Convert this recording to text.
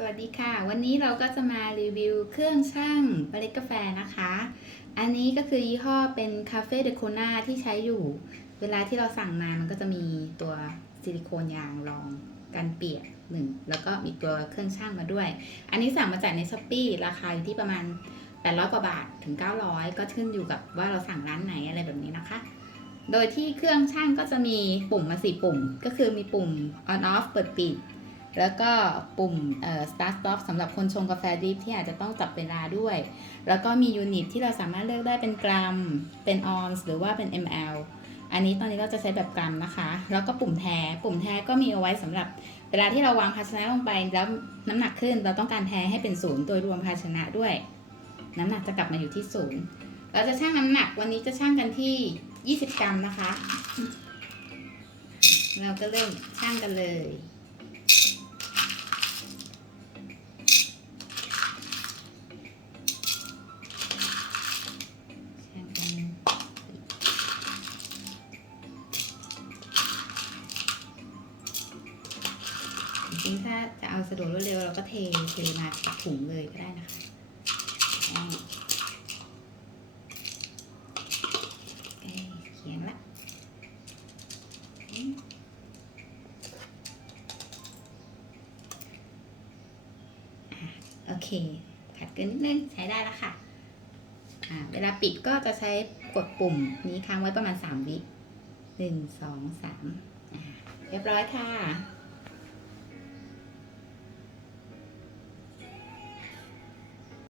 สวัสดีค่ะ วันนี้เราก็จะมารีวิวเครื่องชั่งเมล็ดกาแฟนะคะ อันนี้ก็คือยี่ห้อเป็นคาเฟ่เดโคนาที่ใช้อยู่ เวลาที่เราสั่งมามันก็จะมีตัวซิลิโคนยางรองกันเปียกหนึ่งแล้วก็มีตัวเครื่องชั่งมาด้วย อันนี้สั่งมาจากในช้อปปีราคาอยู่ที่ประมาณ 800 กว่าบาทถึง 900 ก็ขึ้นอยู่กับว่าเราสั่งร้านไหนอะไรแบบนี้นะคะโดยที่เครื่องช่างก็จะมีปุ่มมาสี่ปุ่ม ก็คือมีปุ่ม on off เปิดปิด แล้วก็ปุ่ม start stop สำหรับคนชงกาแฟดริปที่อาจจะต้องจับเวลาด้วย แล้วก็มียูนิตที่เราสามารถเลือกได้เป็นกรัม เป็นออนซ์หรือว่าเป็น ml อันนี้ตอนนี้เราจะใช้แบบกรัมนะคะ แล้วก็ปุ่มแท้ ปุ่มแท้ก็มีเอาไว้สำหรับเวลาที่เราวางภาชนะลงไปแล้วน้ำหนักขึ้น เราต้องการแท้ให้เป็นศูนย์โดยรวมภาชนะด้วย น้ำหนักจะกลับมาอยู่ที่ศูนย์เราจะชั่งน้ำหนักวันนี้จะชั่งกันที่ 20 กรัมนะคะ เราก็เริ่มชั่งกันเลย จริงถ้าจะเอาสะดวกรวดเร็วเราก็เทเทมาถุงเลยก็ได้นะคะเขียงละโอเคขัดเกินนิดนึงใช้ได้แล้วค่ะเวลาปิดก็จะใช้กดปุ่มนี้ค้างไว้ประมาณ 3 วิหนึ่งสองสามเรียบร้อยค่ะ